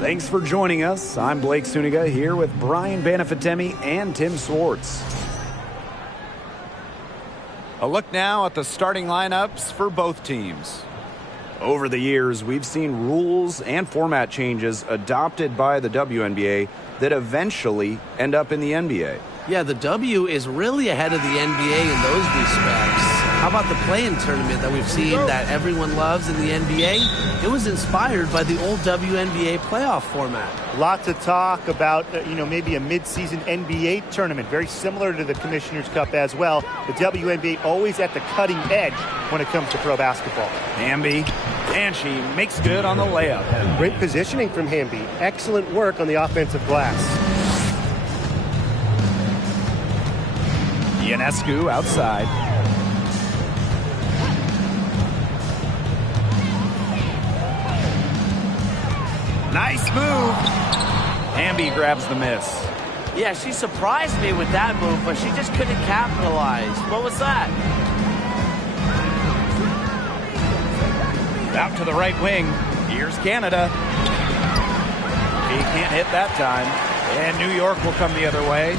Thanks for joining us. I'm Blake Suniga here with Brian Banafitemi and Tim Swartz. A look now at the starting lineups for both teams. Over the years, we've seen rules and format changes adopted by the WNBA that eventually end up in the NBA. Yeah, the W is really ahead of the NBA in those respects. How about the play-in tournament that we've seen that everyone loves in the NBA? It was inspired by the old WNBA playoff format. Lots of talk about, maybe a mid-season NBA tournament, very similar to the Commissioner's Cup as well. The WNBA always at the cutting edge when it comes to pro basketball. Hamby, and she makes good on the layup. Great positioning from Hamby. Excellent work on the offensive glass. Ionescu outside. Nice move. Hamby grabs the miss. Yeah, she surprised me with that move, but she just couldn't capitalize. What was that? Out to the right wing. Here's Canada. He can't hit that time. And New York will come the other way.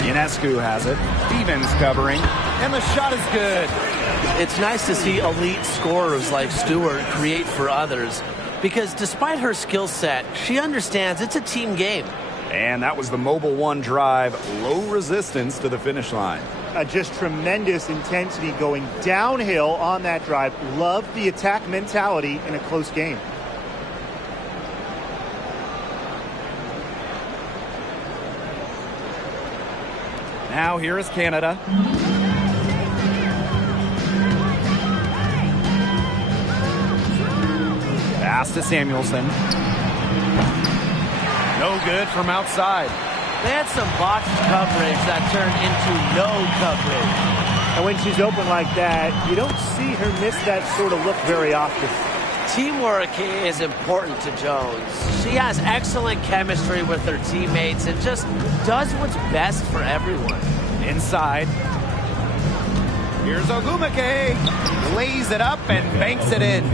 Ionescu has it. Stevens covering. And the shot is good. It's nice to see elite scorers like Stewart create for others, because despite her skill set, she understands it's a team game. And that was the Mobile One drive. Low resistance to the finish line. Just tremendous intensity going downhill on that drive. Love the attack mentality in a close game. Now here is Canada. Pass to Samuelson. No good from outside. They had some botched coverage that turned into no coverage. And when she's open like that, you don't see her miss that sort of look very often. Teamwork is important to Jones. She has excellent chemistry with her teammates and just does what's best for everyone. Inside. Here's Ogumake. Lays it up and banks it in.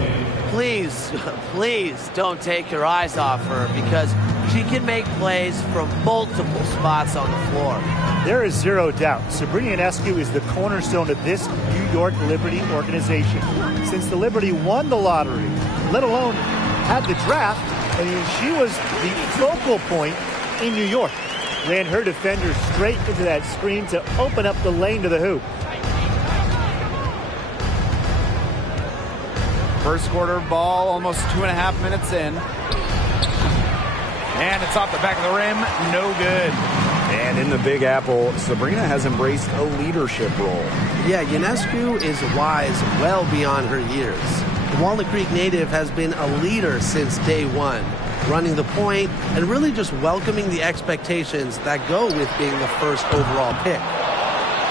Please, please don't take your eyes off her, because she can make plays from multiple spots on the floor. There is zero doubt Sabrina Ionescu is the cornerstone of this New York Liberty organization. Since the Liberty won the lottery, let alone had the draft, she was the focal point in New York. Ran her defender straight into that screen to open up the lane to the hoop. First quarter ball, almost 2.5 minutes in. And it's off the back of the rim. No good. And in the Big Apple, Sabrina has embraced a leadership role. Yeah, Ionescu is wise well beyond her years. The Walnut Creek native has been a leader since day one, running the point and really just welcoming the expectations that go with being the first overall pick.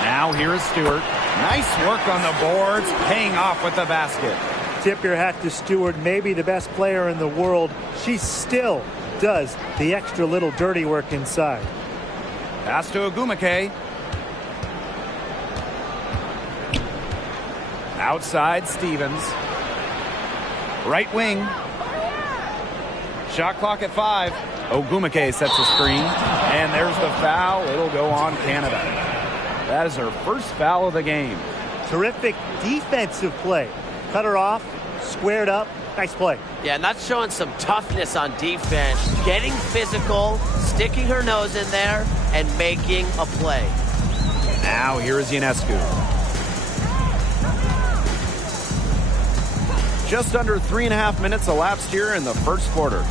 Now here is Stewart. Nice work on the boards, paying off with the basket. Tip your hat to Stewart, maybe the best player in the world. She still does the extra little dirty work inside. Pass to Ogumake. Outside, Stevens. Right wing. Shot clock at 5. Ogumake sets the screen. And there's the foul. It'll go on Canada. That is her first foul of the game. Terrific defensive play. Cut her off, squared up. Nice play. Yeah, and that's showing some toughness on defense. Getting physical, sticking her nose in there, and making a play. Now here is Ionescu. Just under 3.5 minutes elapsed here in the first quarter.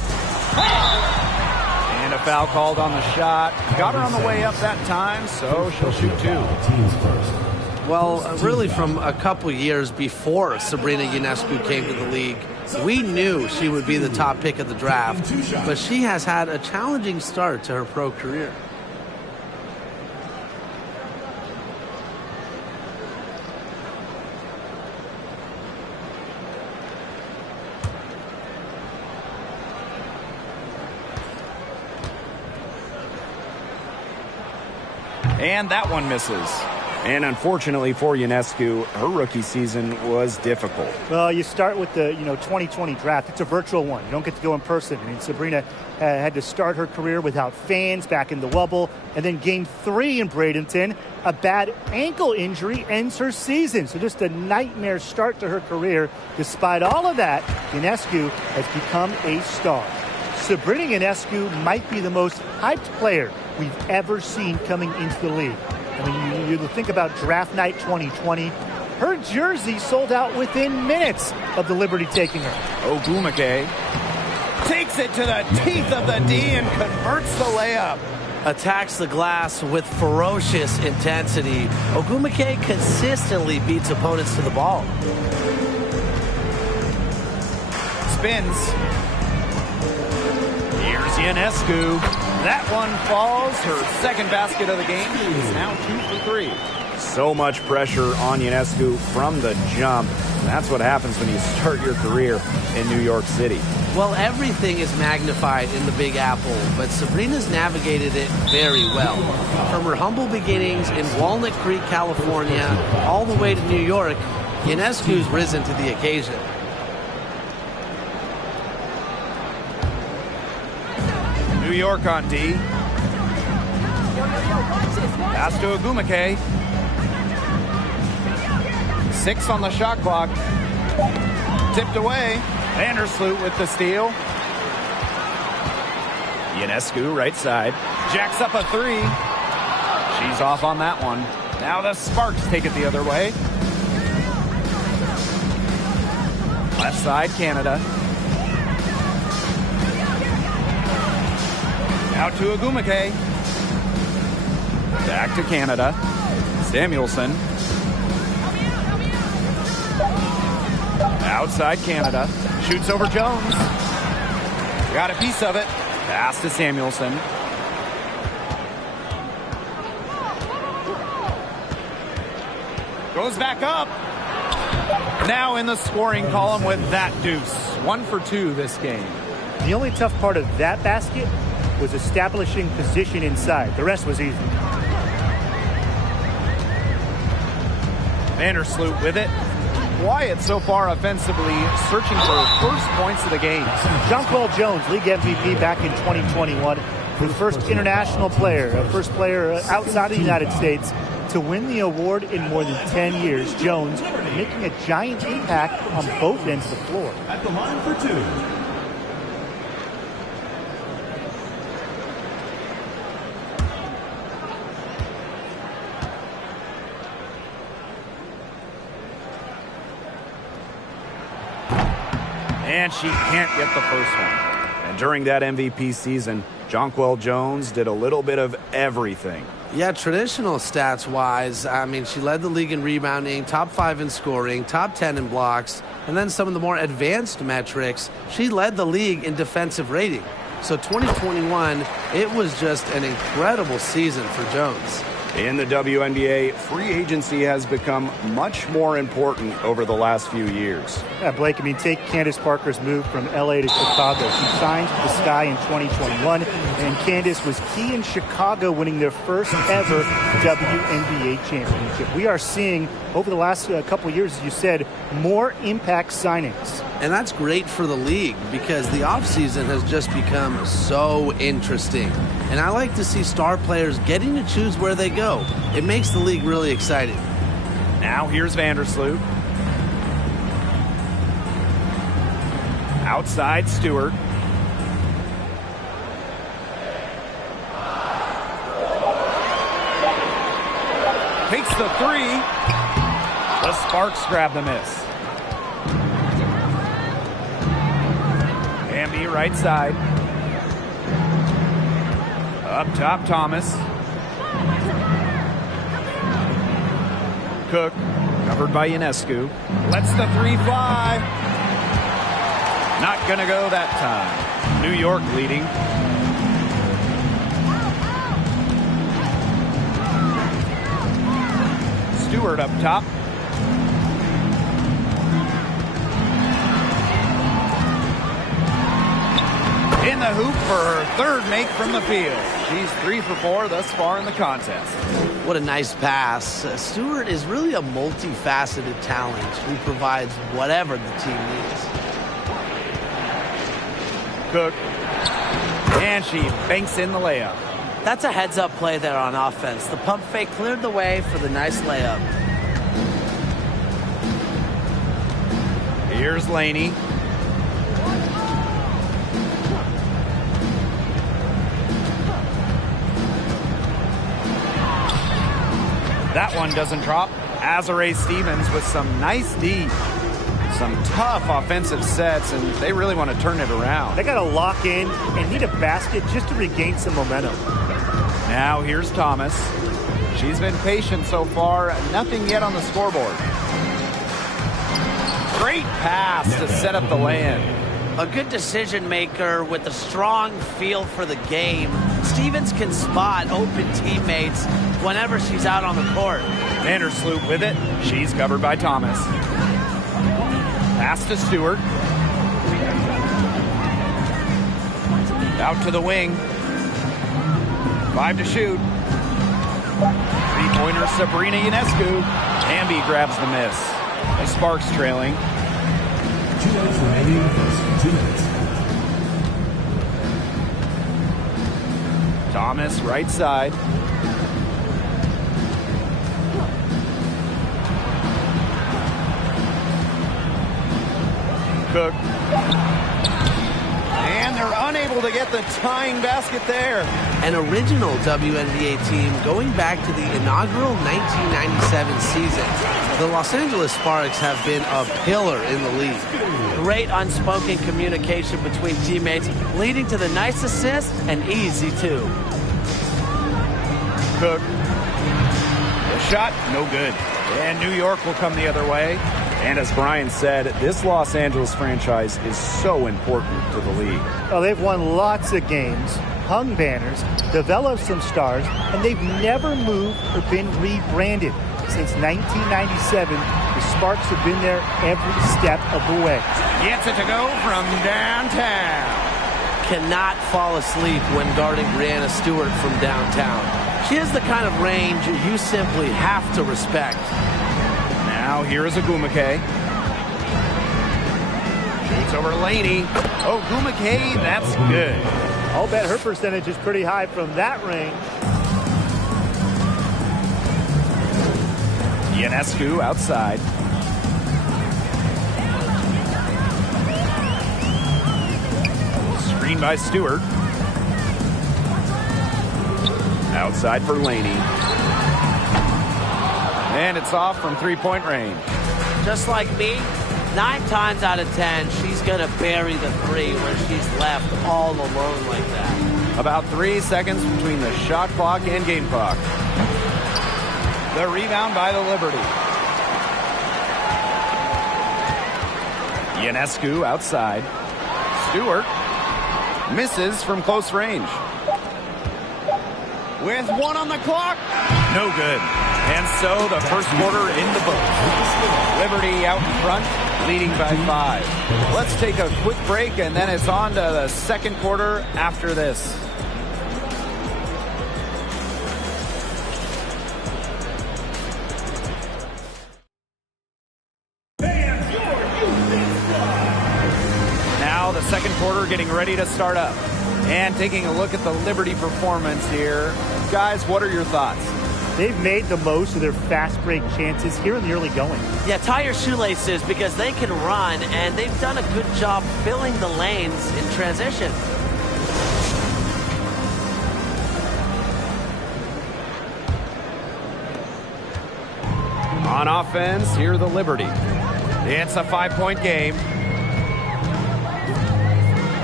And a foul called on the shot. Got her on the way up that time, so she'll shoot 2. Well, really from a couple years before Sabrina Ionescu came to the league, we knew she would be the top pick of the draft, but she has had a challenging start to her pro career. And that one misses. And unfortunately for Ionescu, her rookie season was difficult. Well, you start with the 2020 draft. It's a virtual one. You don't get to go in person. I mean, Sabrina had to start her career without fans back in the Wubble. And then game 3 in Bradenton, a bad ankle injury ends her season. So just a nightmare start to her career. Despite all of that, Ionescu has become a star. Sabrina Ionescu might be the most hyped player we've ever seen coming into the league. I mean, you think about draft night 2020. Her jersey sold out within minutes of the Liberty taking her. Ogumake takes it to the teeth of the D and converts the layup. Attacks the glass with ferocious intensity. Ogumake consistently beats opponents to the ball. Spins. Here's Ionescu. That one falls. Her second basket of the game. She's now 2 for 3. So much pressure on Ionescu from the jump. That's what happens when you start your career in New York City. Well, everything is magnified in the Big Apple, but Sabrina's navigated it very well. From her humble beginnings in Walnut Creek, California, all the way to New York, Ionescu's risen to the occasion. New York on D. Pass to Ogumake. 6 on the shot clock. Tipped away. Vandersloot with the steal. Ionescu right side. Jacks up a 3. She's off on that one. Now the Sparks take it the other way. Left side, Canada. Out to Ogumake. Back to Canada. Samuelson. Outside Canada. Shoots over Jones. Got a piece of it. Pass to Samuelson. Goes back up. Now in the scoring column with that deuce. 1 for 2 this game. The only tough part of that basket was establishing position inside. The rest was easy. Vandersloot with it. Wyatt so far offensively searching for first points of the game. Jonquel Jones, league MVP back in 2021. The first international player, first player outside of the United States to win the award in more than 10 years. Jones making a giant impact on both ends of the floor. At the line for 2. And she can't get the first one. And during that MVP season, Jonquel Jones did a little bit of everything. Yeah, traditional stats-wise, I mean, she led the league in rebounding, top 5 in scoring, top 10 in blocks, and then some of the more advanced metrics, she led the league in defensive rating. So 2021, it was just an incredible season for Jones. In the WNBA, free agency has become much more important over the last few years. Yeah, Blake, I mean, take Candace Parker's move from L.A. to Chicago. She signed with the Sky in 2021, and Candace was key in Chicago winning their first ever WNBA championship. We are seeing, over the last couple of years, as you said, more impact signings. And that's great for the league because the offseason has just become so interesting. And I like to see star players getting to choose where they go. It makes the league really exciting. Now here's Vandersloot. Outside Stewart. Takes the 3. The Sparks grab the miss. Bambi right side. Up top, Thomas. Cook, covered by Ionescu. Lets the 3 fly. Not going to go that time. New York leading. Stewart up top. In the the hoop for her third make from the field. She's 3 for 4 thus far in the contest. What a nice pass. Stewart is really a multifaceted talent who provides whatever the team needs. Cook. And she banks in the layup. That's a heads-up play there on offense. The pump fake cleared the way for the nice layup. Here's Laney. That one doesn't drop. Azare Stevens with some nice D. Some tough offensive sets, and they really want to turn it around. They got to lock in and need a basket just to regain some momentum. Now here's Thomas. She's been patient so far. Nothing yet on the scoreboard. Great pass to set up the lay-in. A good decision maker with a strong feel for the game. Stevens can spot open teammates whenever she's out on the court. Vandersloot with it. She's covered by Thomas. Pass to Stewart. Out to the wing. 5 to shoot. Three-pointer Sabrina Ionescu. Hamby grabs the miss. The Sparks trailing. 2 minutes remaining. 2 minutes. Thomas, right side. Cook. And they're unable to get the tying basket there. An original WNBA team going back to the inaugural 1997 season. The Los Angeles Sparks have been a pillar in the league. Great unspoken communication between teammates, leading to the nice assist and easy two. Cook. The shot, no good. And New York will come the other way. And as Brian said, this Los Angeles franchise is so important to the league. Oh, they've won lots of games, hung banners, developed some stars, and they've never moved or been rebranded. Since 1997, the Sparks have been there every step of the way. Gets it to go from downtown. Cannot fall asleep when guarding Brianna Stewart from downtown. She has the kind of range you simply have to respect. Now here is Agumake. Shoots over Laney. Oh, Agumake, that's good. I'll bet her percentage is pretty high from that range. Ionescu outside. Screen by Stewart. Outside for Laney. And it's off from three-point range. Just like me, 9 times out of 10, she's going to bury the three where she's left all alone like that. About 3 seconds between the shot clock and game clock. The rebound by the Liberty. Ionescu outside. Stewart misses from close range. With 1 on the clock. No good. And so the first quarter in the books. Liberty out in front, leading by 5. Let's take a quick break, and then it's on to the second quarter after this. Now the second quarter getting ready to start up. And taking a look at the Liberty performance here. Guys, what are your thoughts? They've made the most of their fast break chances here in the early going. Yeah, tie your shoelaces because they can run, and they've done a good job filling the lanes in transition. On offense, here are the Liberty. It's a 5-point game.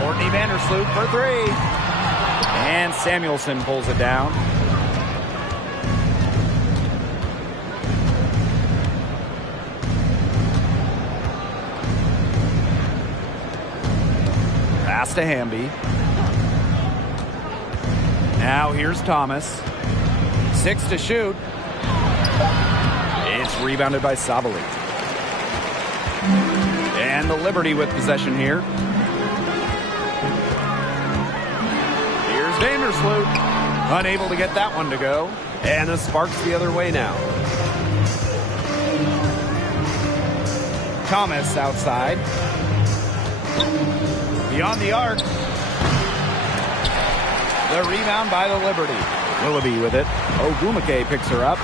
Courtney Vandersloot for 3. And Samuelson pulls it down. Pass to Hamby. Now here's Thomas. 6 to shoot. It's rebounded by Sabali. And the Liberty with possession here. Vandersloot unable to get that one to go. And the Sparks the other way now. Thomas outside. Beyond the arc. The rebound by the Liberty. Willoughby with it. Ogwumike picks her up.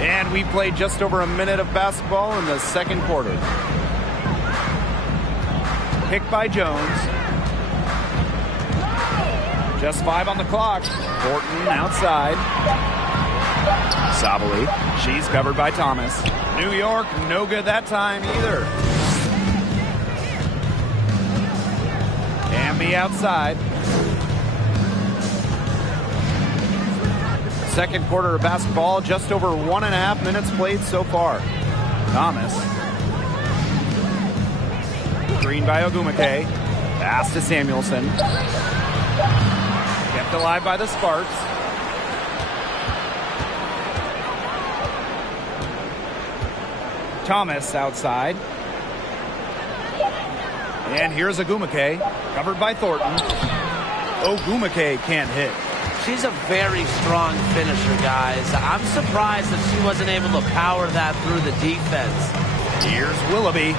And we played just over a minute of basketball in the second quarter. Picked by Jones. Just 5 on the clock. Horton outside. Sabali. She's covered by Thomas. New York, no good that time either. Amby outside. Second quarter of basketball, just over 1.5 minutes played so far. Thomas. Green by Ogwumike. Pass to Samuelson. Kept alive by the Sparks. Thomas outside. And here's Ogwumike, covered by Thornton. Ogwumike can't hit. She's a very strong finisher, guys. I'm surprised that she wasn't able to power that through the defense. Here's Willoughby.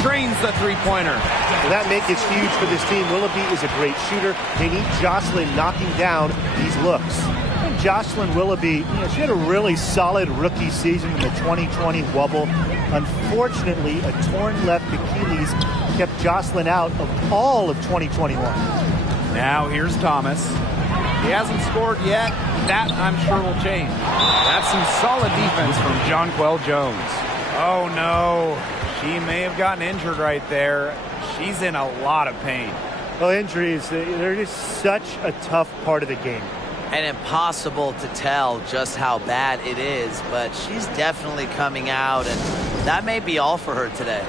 Drains the three-pointer. Well, that make is huge for this team. Willoughby is a great shooter. They need Jocelyn knocking down these looks. And Jocelyn Willoughby, she had a really solid rookie season in the 2020 wobble. Unfortunately, a torn left Achilles kept Jocelyn out of all of 2021. Now here's Thomas. He hasn't scored yet. That, I'm sure, will change. That's some solid defense from Jonquel Jones. Oh, no. She may have gotten injured right there. She's in a lot of pain. Well, injuries, they're just such a tough part of the game. And impossible to tell just how bad it is, but she's definitely coming out, and that may be all for her today.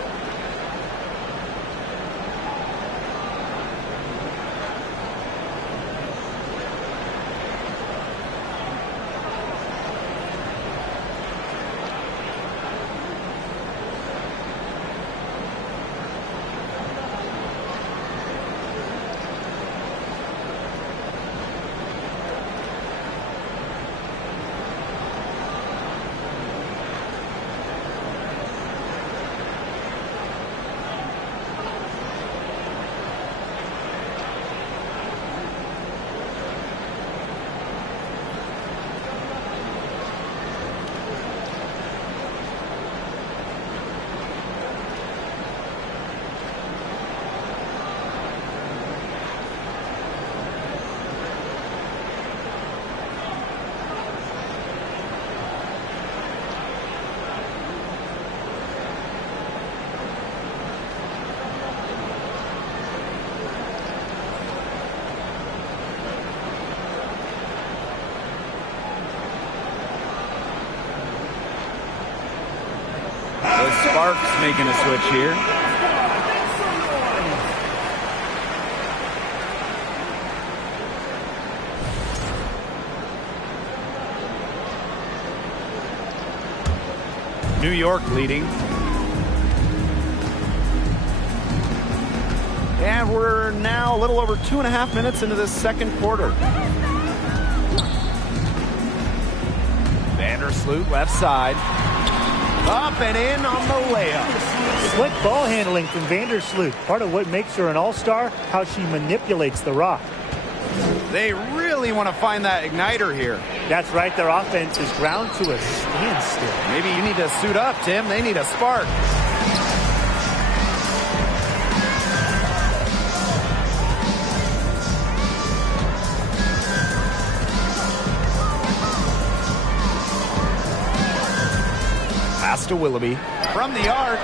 Sparks making a switch here. New York leading. And we're now a little over 2.5 minutes into this second quarter. Vandersloot left side. Up and in on the layup. Slick ball handling from Vandersloot. Part of what makes her an all-star, how she manipulates the rock. They really want to find that igniter here. That's right. Their offense is ground to a standstill. Maybe you need to suit up, Tim. They need a spark. Pass to Willoughby from the arc.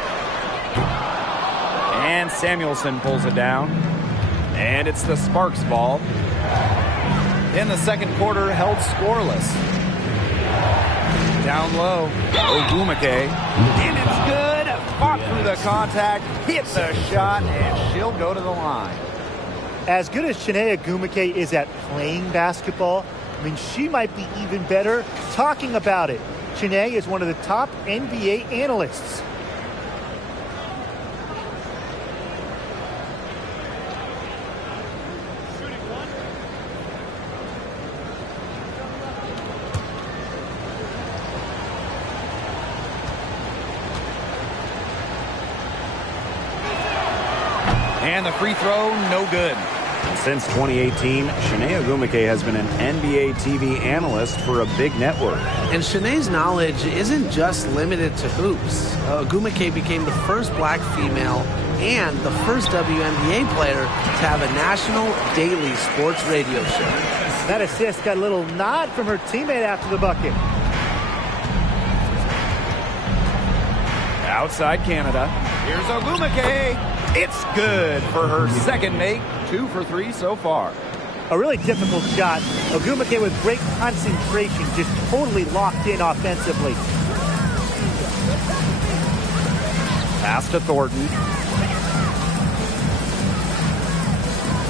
And Samuelson pulls it down. And it's the Sparks ball. In the second quarter, held scoreless. Down low, Ogwumike. And it's good. Fought through the contact, hit the shot, and she'll go to the line. As good as Chiney Ogwumike is at playing basketball, I mean, she might be even better talking about it. Chiney is one of the top NBA analysts. And the free throw, no good. And since 2018, Shanae Ogwumike has been an NBA TV analyst for a big network. And Shanae's knowledge isn't just limited to hoops. Ogwumike became the first black female and the first WNBA player to have a national daily sports radio show. That assist got a little nod from her teammate after the bucket. Outside Canada. Here's Ogwumike. It's good for her second make. 2 for 3 so far. A really difficult shot. Ogwumike with great concentration, just totally locked in offensively. Pass to Thornton.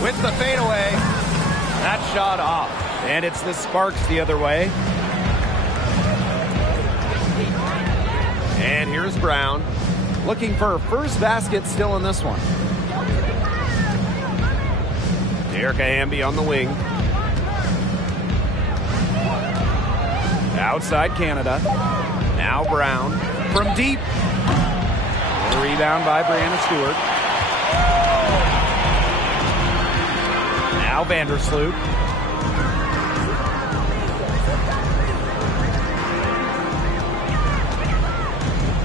With the fadeaway. That shot off. And it's the Sparks the other way. And here's Brown. Looking for her first basket still in this one. Erica Hamby on the wing. Outside Canada. Now Brown. From deep. A rebound by Brianna Stewart. Now Vandersloot.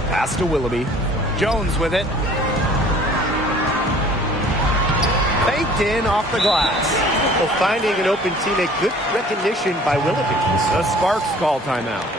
Pass to Willoughby. Jones with it. Faked in off the glass. Well, finding an open teammate, good recognition by Willoughby. The Sparks call timeout.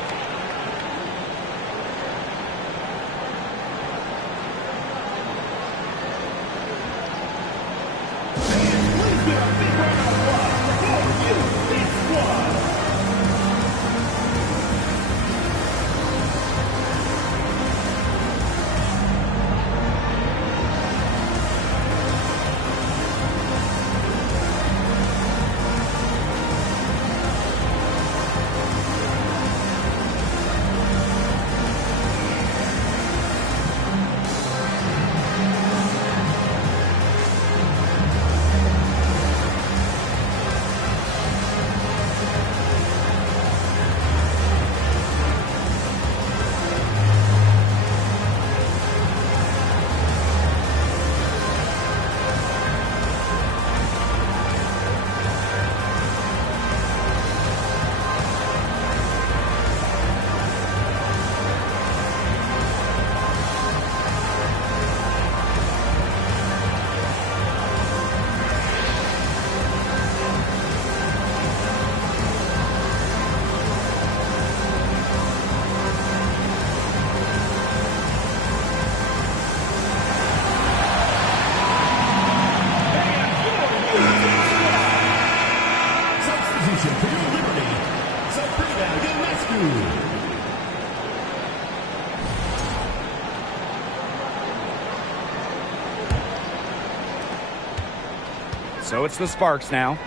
So it's the Sparks now,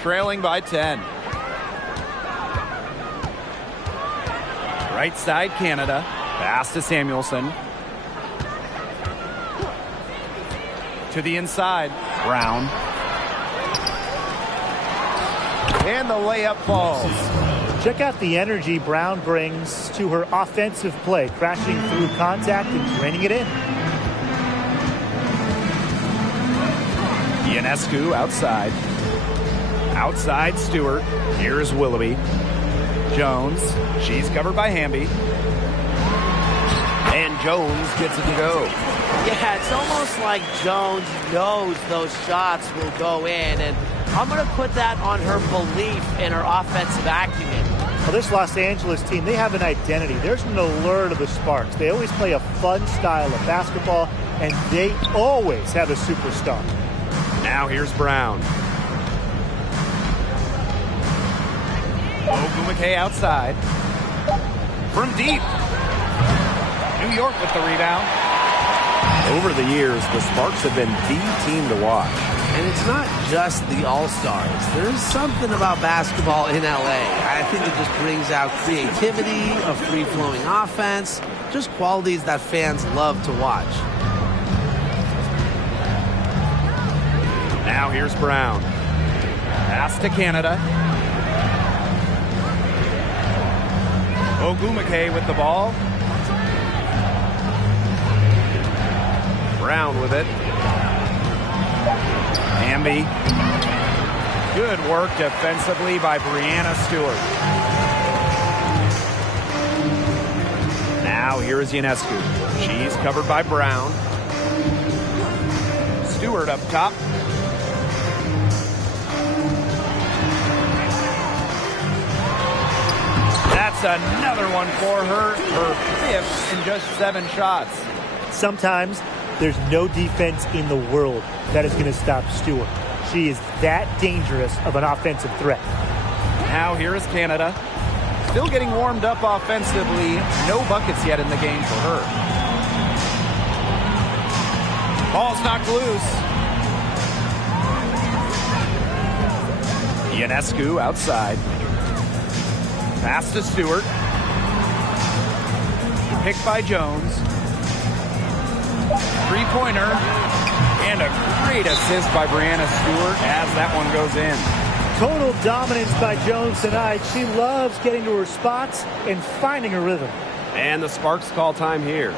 trailing by 10. Right side Canada, pass to Samuelson. To the inside, Brown. And the layup falls. Check out the energy Brown brings to her offensive play, crashing through contact and draining it in. Ionescu outside. Outside Stewart. Here's Willoughby. Jones. She's covered by Hamby. And Jones gets it to go. Yeah, it's almost like Jones knows those shots will go in, and I'm going to put that on her belief in her offensive acumen. Well, this Los Angeles team, they have an identity. There's an allure to the Sparks. They always play a fun style of basketball, and they always have a superstar. Now here's Brown. Ogwumike outside. From deep. New York with the rebound. Over the years, the Sparks have been the team to watch. And it's not just the All-Stars. There's something about basketball in LA. I think it just brings out creativity, a free-flowing offense, just qualities that fans love to watch. Now here's Brown. Pass to Canada. Ogwumike with the ball. Brown with it. Hamby. Good work defensively by Brianna Stewart. Now here is Ionescu. She's covered by Brown. Stewart up top. That's another one for her. Her fifth in just 7 shots. Sometimes there's no defense in the world that is going to stop Stewart. She is that dangerous of an offensive threat. Now here is Canada. Still getting warmed up offensively. No buckets yet in the game for her. Ball's knocked loose. Ionescu outside. Pass to Stewart. Picked by Jones. Three-pointer. And a great assist by Brianna Stewart as that one goes in. Total dominance by Jones tonight. She loves getting to her spots and finding her rhythm. And the Sparks call time here.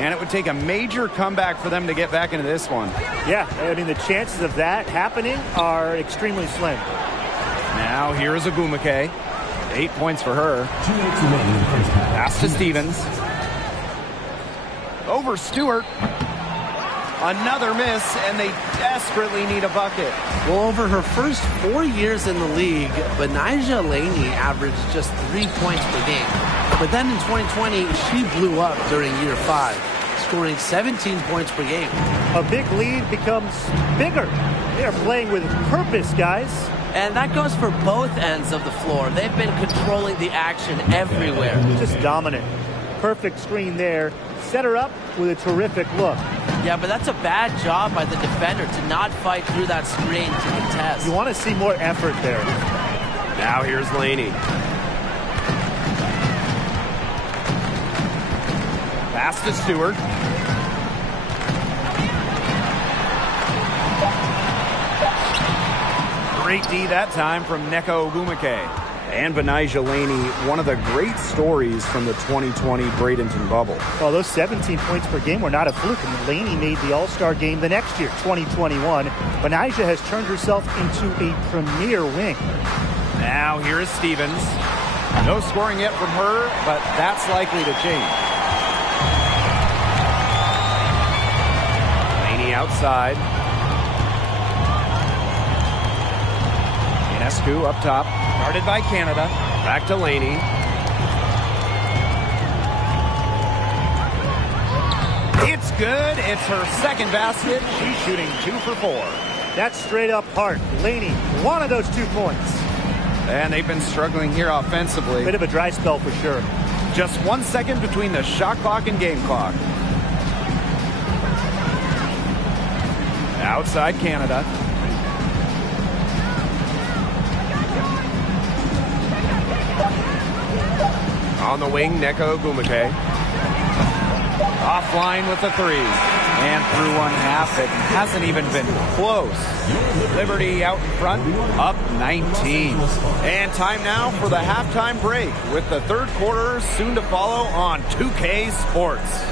And it would take a major comeback for them to get back into this one. Yeah, I mean, the chances of that happening are extremely slim. Now here is Agumake. 8 points for her. 2 minutes remaining in the first half. Pass to Stevens. Over Stewart. Another miss, and they desperately need a bucket. Well, over her first 4 years in the league, Benijah Laney averaged just 3 points per game. But then in 2020, she blew up during year 5, scoring 17 points per game. A big lead becomes bigger. They're playing with purpose, guys. And that goes for both ends of the floor. They've been controlling the action everywhere. Just dominant. Perfect screen there. Set her up with a terrific look. Yeah, but that's a bad job by the defender to not fight through that screen to contest. You want to see more effort there. Now here's Laney. Pass to Stewart. Great D that time from Neko Ogumake. And Benijah Laney, one of the great stories from the 2020 Bradenton bubble. Well, those 17 points per game were not a fluke. And Laney made the All-Star game the next year, 2021. Benijah has turned herself into a premier wing. Now here is Stevens. No scoring yet from her, but that's likely to change. Laney outside. Ionescu up top. Guarded by Canada. Back to Laney. It's good. It's her second basket. She's shooting 2 for 4. That's straight up hard. Laney, one of those 2 points. And they've been struggling here offensively. Bit of a dry spell for sure. Just 1 second between the shot clock and game clock. Outside Canada. On the wing, Neko Ogumake. Offline with the three. And through one half, it hasn't even been close. Liberty out in front, up 19. And time now for the halftime break with the third quarter soon to follow on 2K Sports.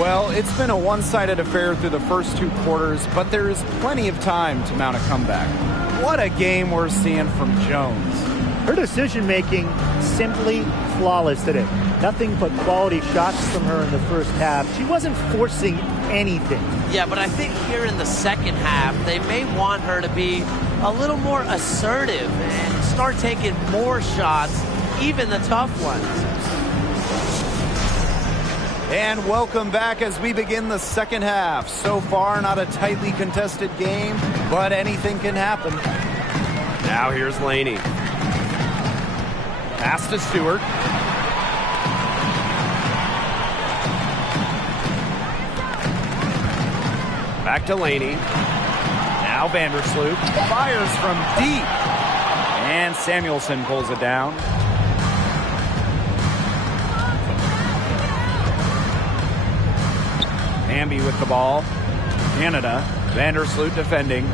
Well, it's been a one-sided affair through the first two quarters, but there is plenty of time to mount a comeback. What a game we're seeing from Jones. Her decision-making simply flawless today. Nothing but quality shots from her in the first half. She wasn't forcing anything. Yeah, but I think here in the second half, they may want her to be a little more assertive and start taking more shots, even the tough ones. And welcome back as we begin the second half. So far, not a tightly contested game, but anything can happen. Now here's Laney. Pass to Stewart. Back to Laney. Now Vandersloot fires from deep. And Samuelson pulls it down. Hamby with the ball. Canada. Vandersloot defending.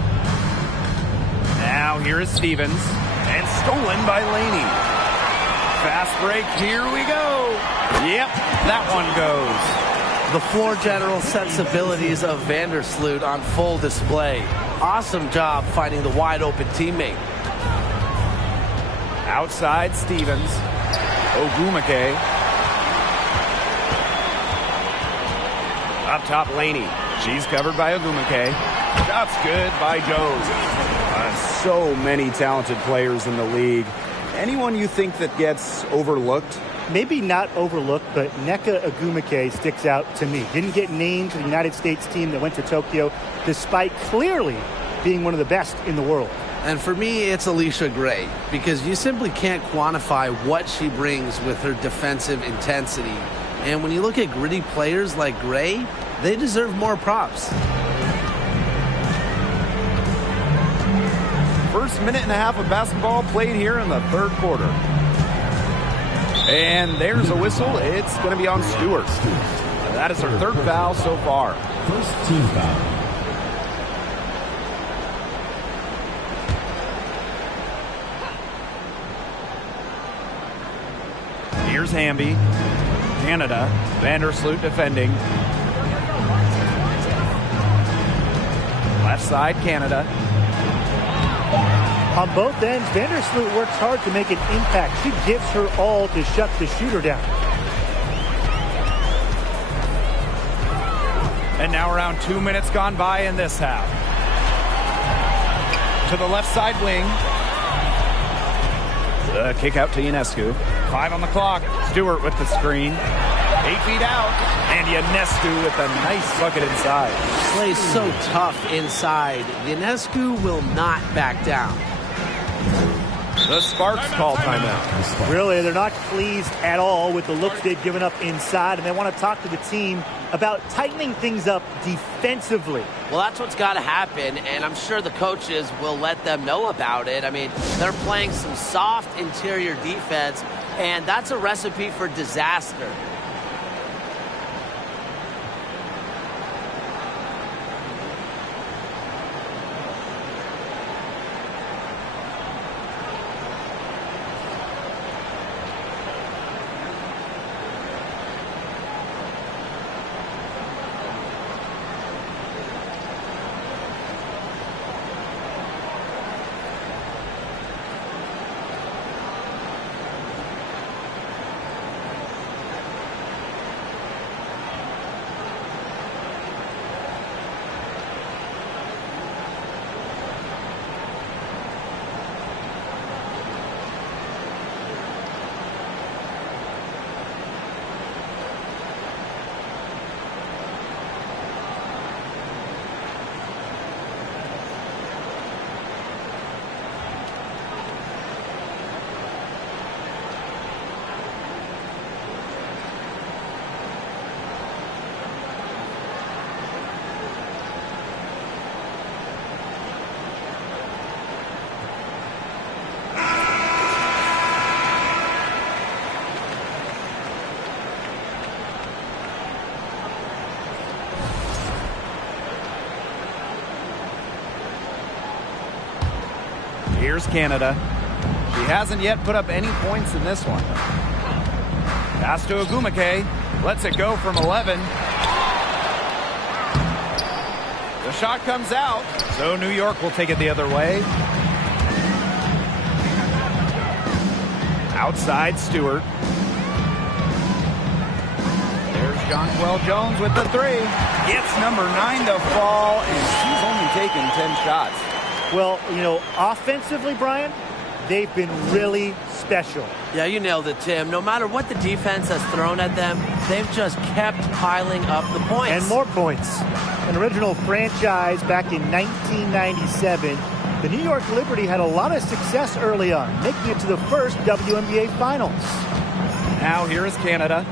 Now here is Stevens. And stolen by Laney. Fast break. Here we go. Yep, that one goes. The floor general sensibilities of Vandersloot on full display. Awesome job finding the wide open teammate. Outside Stevens. Ogumake. Up top, Laney. She's covered by Ogumake. Shot's good by Jones. So many talented players in the league. Anyone you think that gets overlooked? Maybe not overlooked, but Nneka Ogumake sticks out to me. Didn't get named to the United States team that went to Tokyo, despite clearly being one of the best in the world. And for me, it's Alicia Gray, because you simply can't quantify what she brings with her defensive intensity. And when you look at gritty players like Gray, they deserve more props. First minute and a half of basketball played here in the third quarter. And there's a whistle. It's going to be on Stewart. That is her third foul so far. First team foul. Here's Hamby. Canada. Vandersloot defending. Left side, Canada. On both ends, Vandersloot works hard to make an impact. She gives her all to shut the shooter down. And now around 2 minutes gone by in this half. To the left side wing. The kick out to Ionescu. 5 on the clock. Stewart with the screen. 8 feet out. And Ionescu with a nice bucket inside. Plays so tough inside. Ionescu will not back down. The Sparks call timeout. Really, they're not pleased at all with the looks they've given up inside, and they want to talk to the team about tightening things up defensively. Well, that's what's got to happen, and I'm sure the coaches will let them know about it. I mean, they're playing some soft interior defense, and that's a recipe for disaster. Here's Canada. She hasn't yet put up any points in this one. Pass to Ogumake. Lets it go from 11. The shot comes out, so New York will take it the other way. Outside Stewart. There's Jonquel Jones with the 3. Gets number 9 to fall, and she's only taken 10 shots. Well, you know, offensively, Brian, they've been really special. Yeah, you nailed it, Tim. No matter what the defense has thrown at them, they've just kept piling up the points. And more points. An original franchise back in 1997, the New York Liberty had a lot of success early on, making it to the first WNBA Finals. Now here is Canada.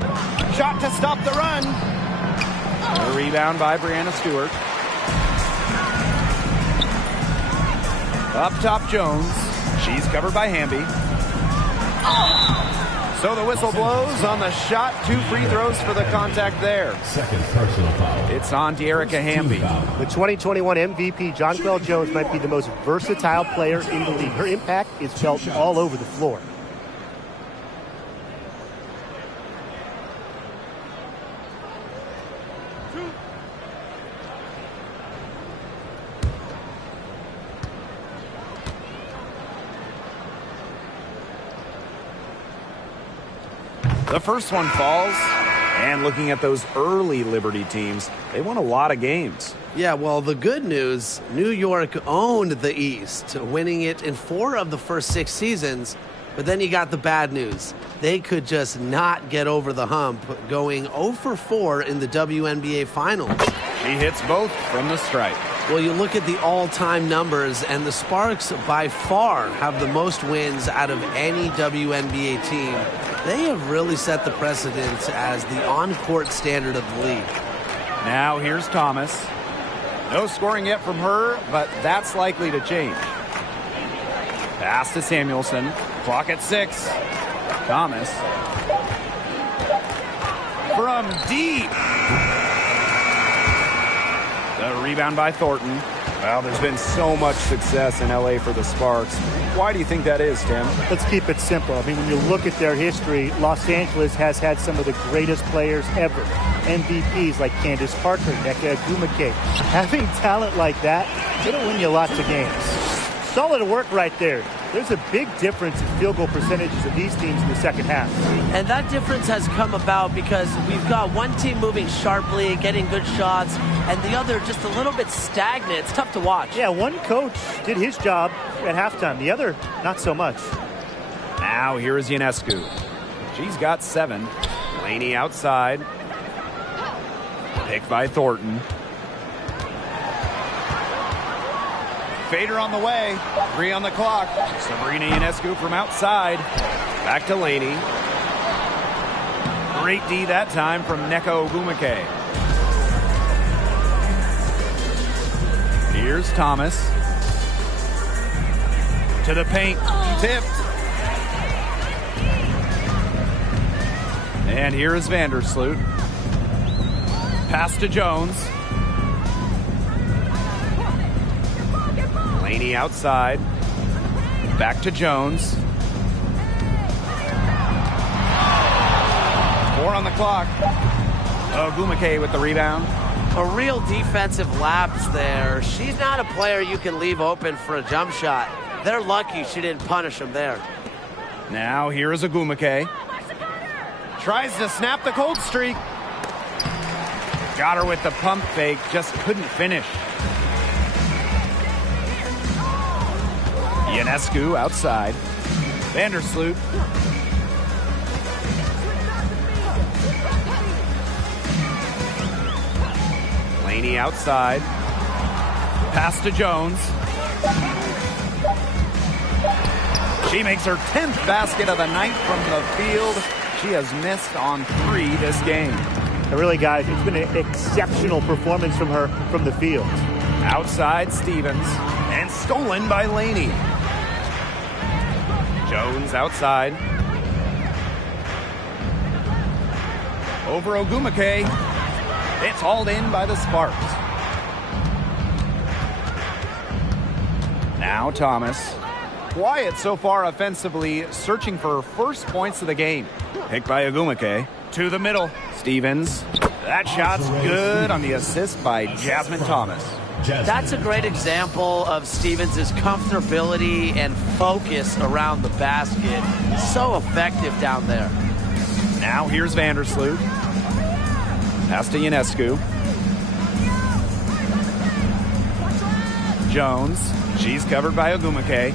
Shot to stop the run. A rebound by Breanna Stewart. Up top, Jones. She's covered by Hamby. So the whistle blows on the shot. 2 free throws for the contact there. Second personal foul. It's on De'Erica Hamby. The 2021 MVP, Jonquel Jones, might be the most versatile player in the league. Her impact is felt all over the floor. The first one falls. And looking at those early Liberty teams, they won a lot of games. Yeah, well, the good news, New York owned the East, winning it in 4 of the first 6 seasons. But then you got the bad news. They could just not get over the hump, going 0 for 4 in the WNBA Finals. She hits both from the stripe. Well, you look at the all-time numbers, and the Sparks by far have the most wins out of any WNBA team. They have really set the precedent as the on-court standard of the league. Now here's Thomas. No scoring yet from her, but that's likely to change. Pass to Samuelson. Clock at 6. Thomas. From deep. The rebound by Thornton. Well, there's been so much success in LA for the Sparks. Why do you think that is, Tim? Let's keep it simple. I mean, when you look at their history, Los Angeles has had some of the greatest players ever. MVPs like Candace Parker, Nneka Ogumake. Having talent like that, it'll win you lots of games. Solid work right there. There's a big difference in field goal percentages of these teams in the second half. And that difference has come about because we've got one team moving sharply, getting good shots, and the other just a little bit stagnant. It's tough to watch. Yeah, one coach did his job at halftime. The other, not so much. Now here is Ionescu. She's got 7. Laney outside. Picked by Thornton. Fader on the way. 3 on the clock. Sabrina Ionescu from outside. Back to Laney. Great D that time from Nneka Ogumake. Here's Thomas. To the paint. Tipped. And here is Vandersloot. Pass to Jones. Laney outside. Back to Jones. 4 on the clock. Ogumake with the rebound. A real defensive lapse there. She's not a player you can leave open for a jump shot. They're lucky she didn't punish him there. Now here is Ogumake. Tries to snap the cold streak. Got her with the pump fake. Just couldn't finish. Ionescu outside. Vandersloot. Laney outside. Pass to Jones. She makes her 10th basket of the night from the field. She has missed on 3 this game. Really, guys, it's been an exceptional performance from her from the field. Outside Stevens. And stolen by Laney. Jones outside. Over Ogumake. It's hauled in by the Sparks. Now Thomas. quiet so far offensively, searching for first points of the game. Picked by Ogumake. To the middle. Stevens. That shot's good on the assist by Jasmine Thomas. That's a great example of Stevens' comfortability and focus around the basket. So effective down there. Now here's Vandersloot. Pass to Ionescu. Jones. She's covered by Ogumake.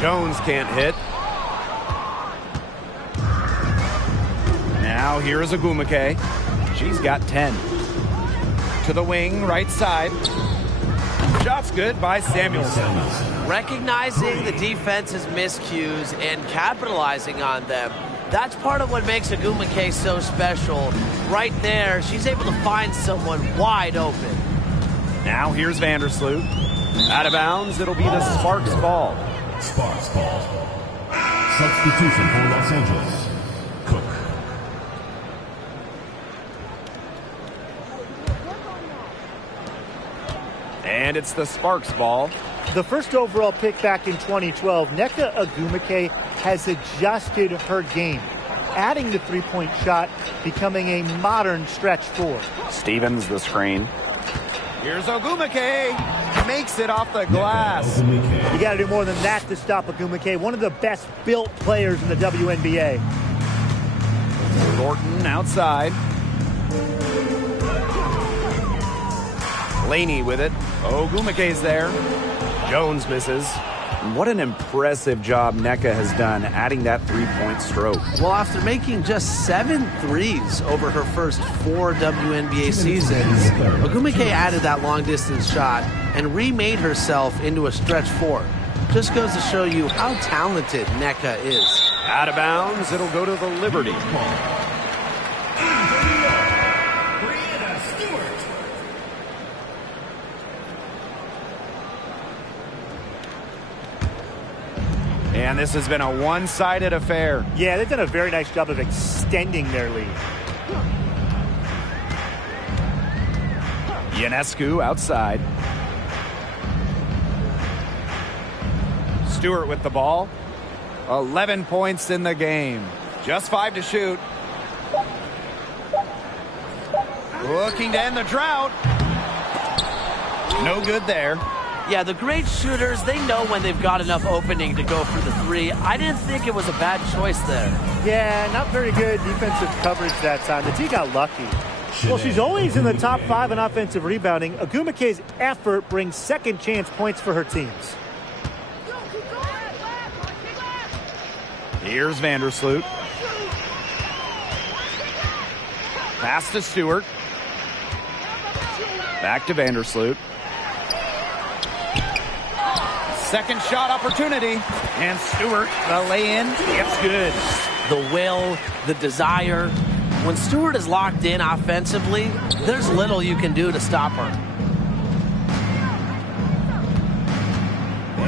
Jones can't hit. Now here's Ogumake. She's got 10. To the wing, right side. Shot's good by Samuelson. Recognizing the defense's miscues and capitalizing on them. That's part of what makes Ogumake so special. Right there, she's able to find someone wide open. Now here's Vandersloot. Out of bounds, it'll be the Sparks ball. Sparks ball. Substitution for Los Angeles. Cook. And it's the Sparks ball. The first overall pick back in 2012, Nneka Ogumake has adjusted her game, adding the three-point shot, becoming a modern stretch four. Stevens the screen. Here's Ogumake. Makes it off the glass. You got to do more than that to stop Ogumake, one of the best built players in the WNBA. Thornton outside. Laney with it. Ogumake's there. Jones misses. What an impressive job Nneka has done adding that three-point stroke. Well, after making just 7 threes over her first 4 WNBA seasons, Ogumake added that long-distance shot and remade herself into a stretch 4. Just goes to show you how talented Nneka is. Out of bounds, it'll go to the Liberty. And this has been a one-sided affair. Yeah, they've done a very nice job of extending their lead. Ionescu outside. Stewart with the ball. 11 points in the game. Just 5 to shoot. Looking to end the drought. No good there. Yeah, the great shooters, they know when they've got enough opening to go for the 3. I didn't think it was a bad choice there. Yeah, not very good defensive coverage that time. The team got lucky. Well, she's always in the top 5 in offensive rebounding. Ogumake's effort brings second chance points for her teams. Here's Vandersloot. Pass to Stewart. Back to Vandersloot. Second shot opportunity. And Stewart, the lay-in, it's good. The will, the desire. When Stewart is locked in offensively, there's little you can do to stop her.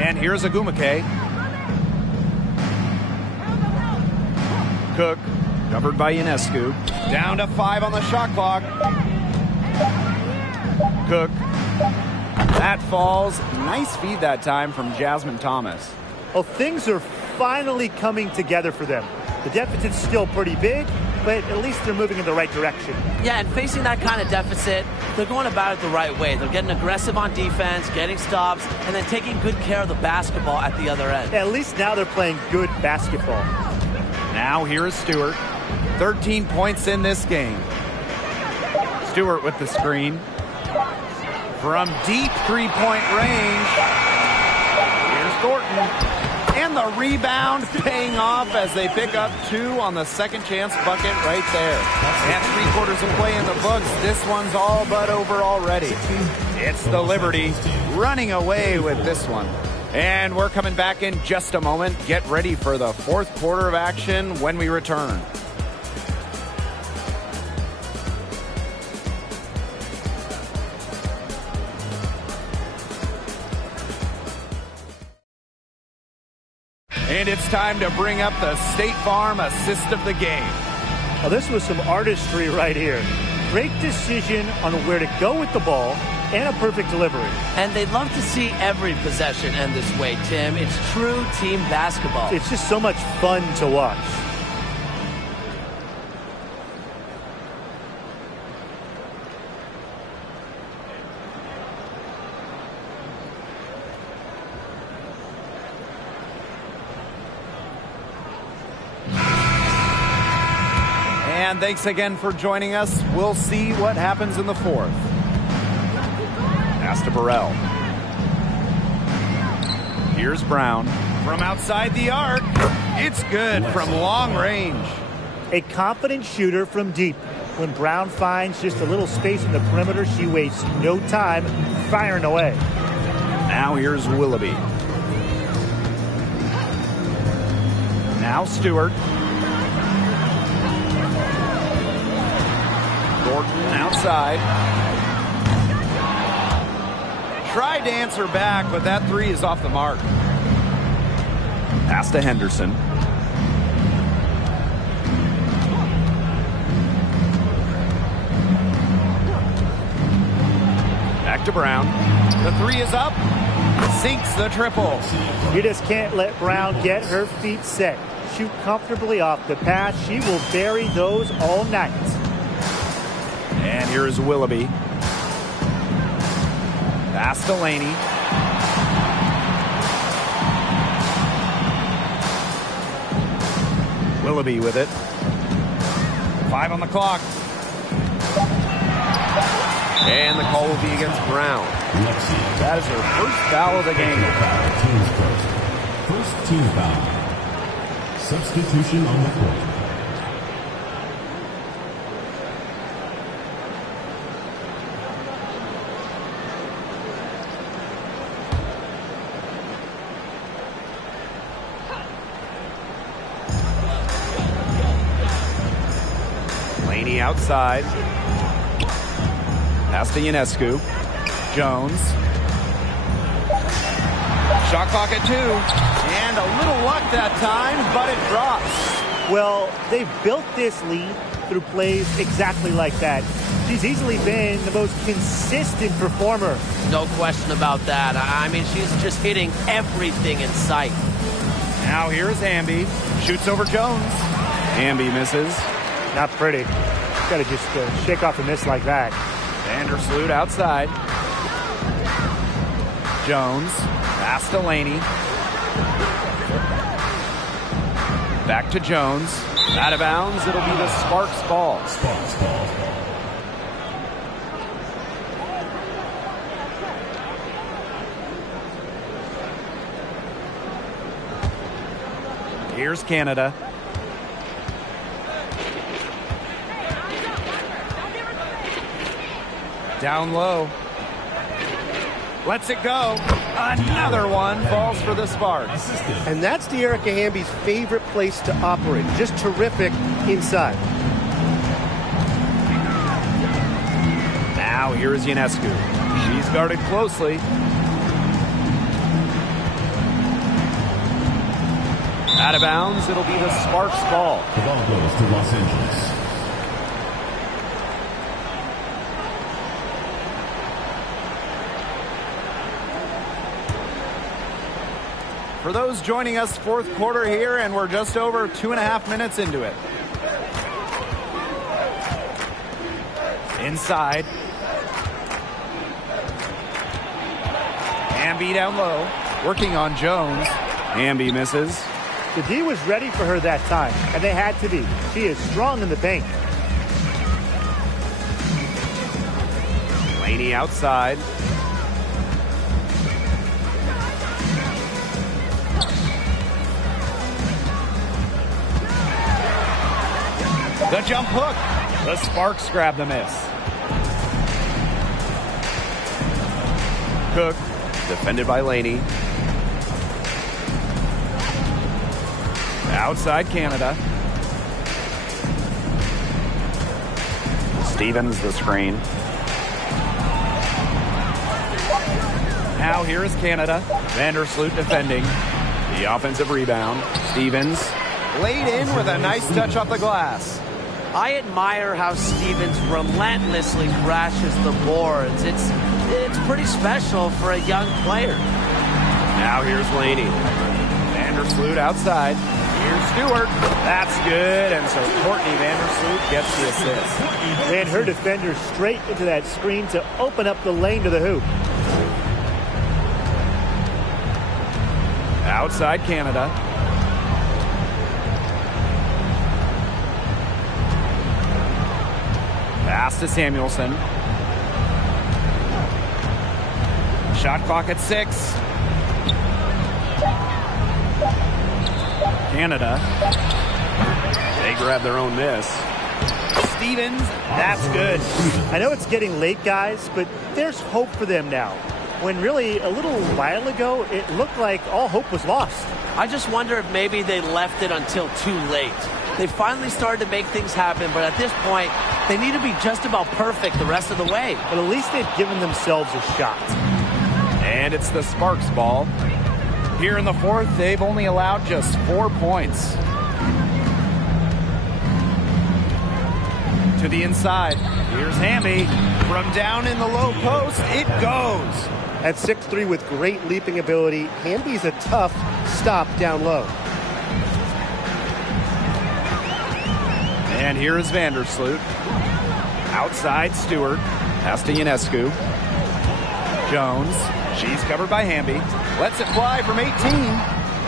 And here's Ogumake. Cook, covered by Ionescu. Down to 5 on the shot clock. Cook. That falls. Nice feed that time from Jasmine Thomas. Well, things are finally coming together for them. The deficit's still pretty big, but at least they're moving in the right direction. Yeah, and facing that kind of deficit, they're going about it the right way. They're getting aggressive on defense, getting stops, and then taking good care of the basketball at the other end. At least now they're playing good basketball. Now here is Stewart. 13 points in this game. Stewart with the screen. From deep three-point range. Here's Thornton. And the rebound paying off as they pick up 2 on the second chance bucket right there. And 3/4 of play in the books. This one's all but over already. It's the Liberty running away with this one. And we're coming back in just a moment. Get ready for the 4th quarter of action when we return. And it's time to bring up the State Farm assist of the game. Well, this was some artistry right here. Great decision on where to go with the ball, and a perfect delivery. And they'd love to see every possession end this way, Tim. It's true team basketball. It's just so much fun to watch. And thanks again for joining us. We'll see what happens in the fourth. Pass to Burrell. Here's Brown. From outside the arc. It's good from long range. A confident shooter from deep. When Brown finds just a little space in the perimeter, she wastes no time firing away. Now here's Willoughby. Now Stewart. Gordon outside. Tried to answer back, but that three is off the mark. Pass to Henderson. Back to Brown. The three is up. Sinks the triple. You just can't let Brown get her feet set. Shoot comfortably off the pass. She will bury those all night. And here's Willoughby. Pass to Laney. Willoughby with it. 5 on the clock. And the call will be against Brown. That is her first foul of the game. First team foul. Substitution on the court. Laney outside. Pass to Ionescu. Jones. Shot clock at 2. And a little luck that time, but it drops. Well, they've built this lead through plays exactly like that. She's easily been the most consistent performer. No question about that. I mean, she's just hitting everything in sight. Now here's Hamby. Shoots over Jones. Hamby misses. Not pretty. Got to just shake off a miss like that. Vandersloot outside. Jones. Pass to Laney. Back to Jones. Out of bounds. It'll be the Sparks ball. Sparks ball. Here's Canada. Down low. Lets it go. Another one falls for the Sparks. And that's De'Erica Hamby's favorite place to operate. Just terrific inside. Now here's Ionescu. She's guarded closely. Out of bounds, it'll be the Sparks ball. The ball goes to Los Angeles. For those joining us, fourth quarter here, and we're just over 2.5 minutes into it. Inside. Hamby down low. Working on Jones. Hamby misses. The D was ready for her that time, and they had to be. She is strong in the paint. Laney outside. The jump hook. The Sparks grab the miss. Cook, defended by Laney. Outside Canada. Stevens the screen. Now here is Canada. Vandersloot defending. The offensive rebound. Stevens laid in with a nice touch off the glass. I admire how Stevens relentlessly crashes the boards. It's pretty special for a young player. Now here's Laney. Vandersloot outside. Here's Stewart. That's good. And so Courtney Vandersloot gets the assist. Ran her defender straight into that screen to open up the lane to the hoop. Outside Canada. Pass to Samuelson. Shot clock at 6. Canada. They grab their own miss. Stevens, that's good. I know it's getting late, guys, but there's hope for them now. When really a little while ago, it looked like all hope was lost. I just wonder if maybe they left it until too late. They finally started to make things happen, but at this point, they need to be just about perfect the rest of the way. But at least they've given themselves a shot. And it's the Sparks ball. Here in the fourth, they've only allowed just 4 points. To the inside. Here's Hamby. From down in the low post, it goes. At 6'3" with great leaping ability, Hamby's a tough stop down low. And here is Vandersloot. Outside Stewart. Pass to Ionescu. Jones. She's covered by Hamby. Lets it fly from 18.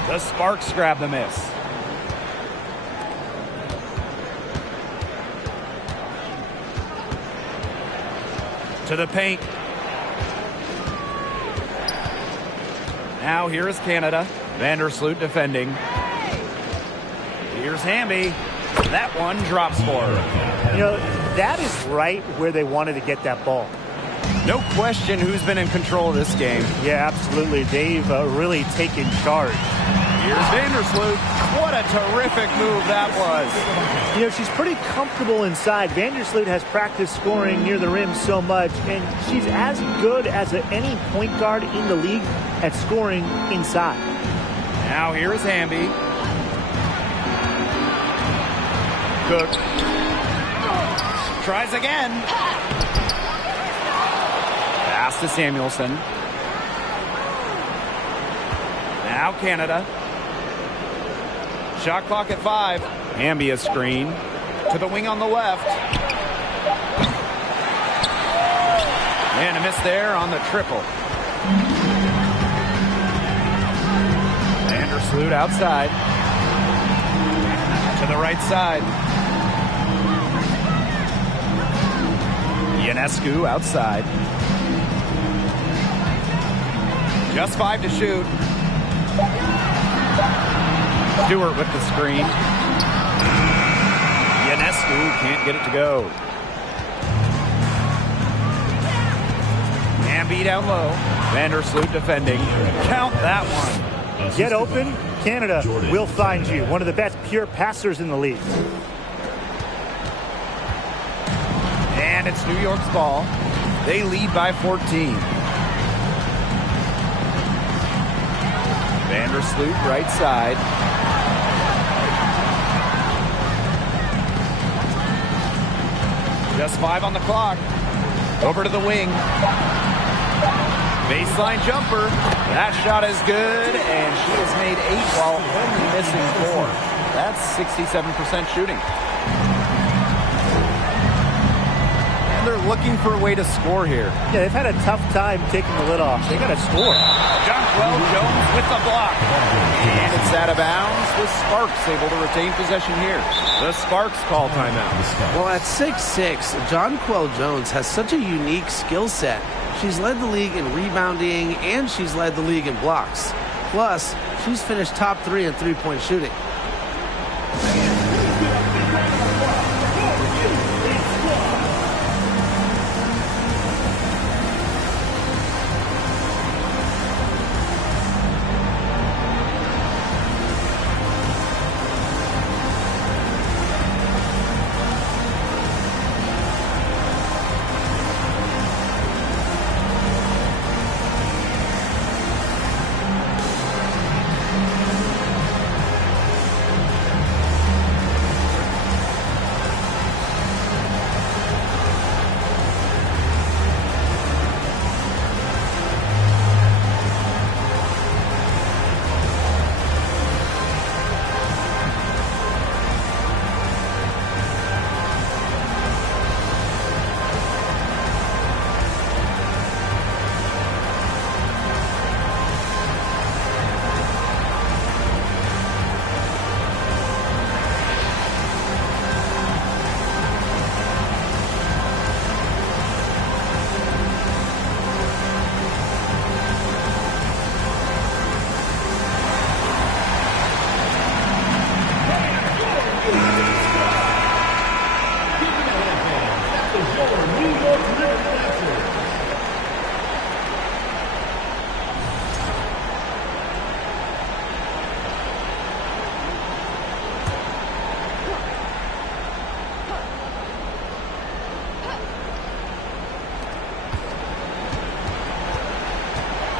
The Sparks grab the miss. To the paint. Now here is Canada. Vandersloot defending. Here's Hamby. That one drops for her. You know, that is right where they wanted to get that ball. No question who's been in control of this game. Yeah, absolutely. They've really taken charge. Here's Vandersloot. What a terrific move that was. You know, she's pretty comfortable inside. Vandersloot has practiced scoring near the rim so much, and she's as good as any point guard in the league at scoring inside. Now here is Hamby. Cook. Tries again. Pass to Samuelson. Now Canada. Shot clock at 5. Hamby a screen. To the wing on the left. And a miss there on the triple. Vandersloot outside. To the right side. Ionescu outside. Just 5 to shoot. Stewart with the screen. Ionescu can't get it to go. Hamby down low. Vandersloot defending. Count that one. Get open. Canada will find you. One of the best pure passers in the league. And it's New York's ball. They lead by 14. Vandersloot right side. Just 5 on the clock. Over to the wing. Baseline jumper. That shot is good, and she has made 8 while only missing 4. That's 67% shooting. And they're looking for a way to score here. Yeah, they've had a tough time taking the lid off. They got to score. Jonquel Jones with the block. And it's out of bounds. The Sparks able to retain possession here. The Sparks call timeout. Well, at 6'6", Jonquel Jones has such a unique skill set. She's led the league in rebounding, and she's led the league in blocks. Plus, she's finished top 3 in three-point shooting.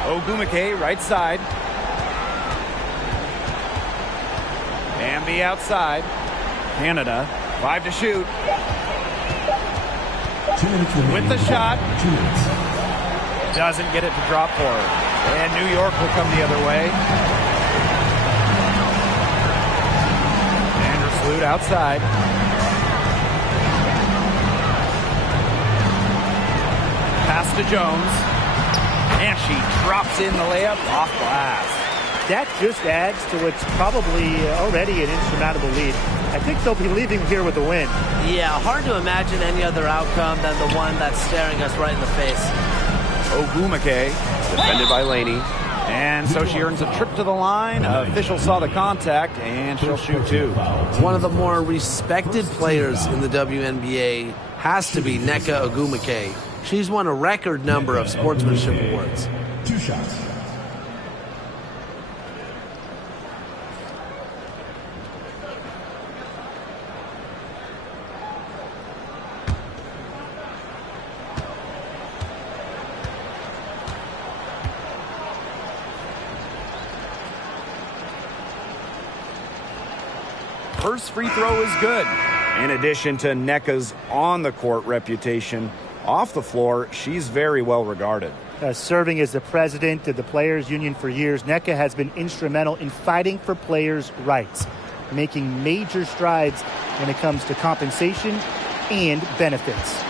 Ogumake, right side. Bambi outside. Canada, 5 to shoot. 2 minutes remaining. With the shot. 2 minutes. Doesn't get it to drop for her. And New York will come the other way. Vandersloot outside. Pass to Jones. And she drops in the layup off glass. That just adds to what's probably already an insurmountable lead. I think they'll be leaving here with a win. Yeah, hard to imagine any other outcome than the one that's staring us right in the face. Ogumake, defended by Laney. And so she earns a trip to the line. Official saw the contact, and she'll shoot 2. One of the more respected players in the WNBA has to be Nneka Ogumake. She's won a record number of sportsmanship awards. 2 shots. First free throw is good. In addition to Nneka's on-the-court reputation, off the floor, she's very well regarded. Serving as the president of the Players Union for years, Nneka has been instrumental in fighting for players' rights, making major strides when it comes to compensation and benefits.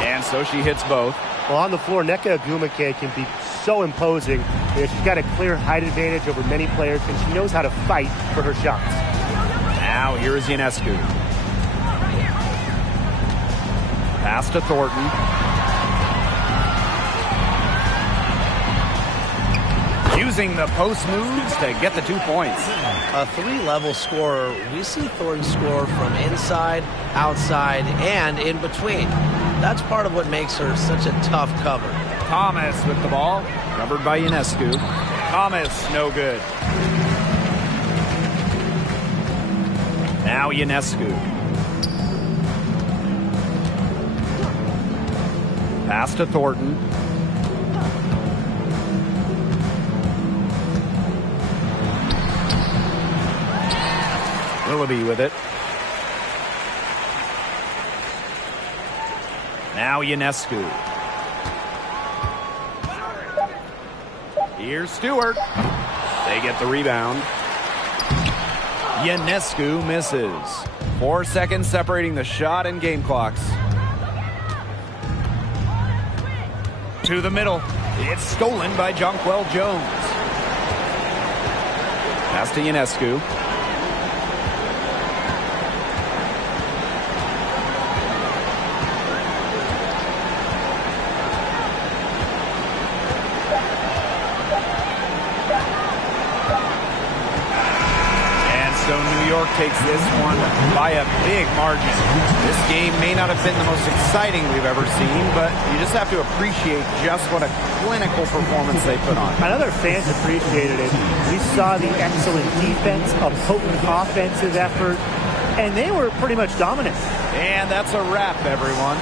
And so she hits both. Well, on the floor, Nneka Ogumake can be so imposing. She's got a clear height advantage over many players, and she knows how to fight for her shots. Now here is Ionescu. Pass to Thornton. Using the post moves to get the 2 points. A 3-level scorer, we see Thornton score from inside, outside, and in between. That's part of what makes her such a tough cover. Thomas with the ball, covered by Ionescu. Thomas, no good. Now Ionescu. Pass to Thornton. Willoughby with it. Now Ionescu. Here's Stewart. They get the rebound. Ionescu misses. 4 seconds separating the shot and game clocks. To the middle. It's stolen by Jonquel Jones. Pass to Ionescu. New York takes this one by a big margin. This game may not have been the most exciting we've ever seen, but you just have to appreciate just what a clinical performance they put on. I know their fans appreciated it. We saw the excellent defense, a potent offensive effort, and they were pretty much dominant. And that's a wrap, everyone.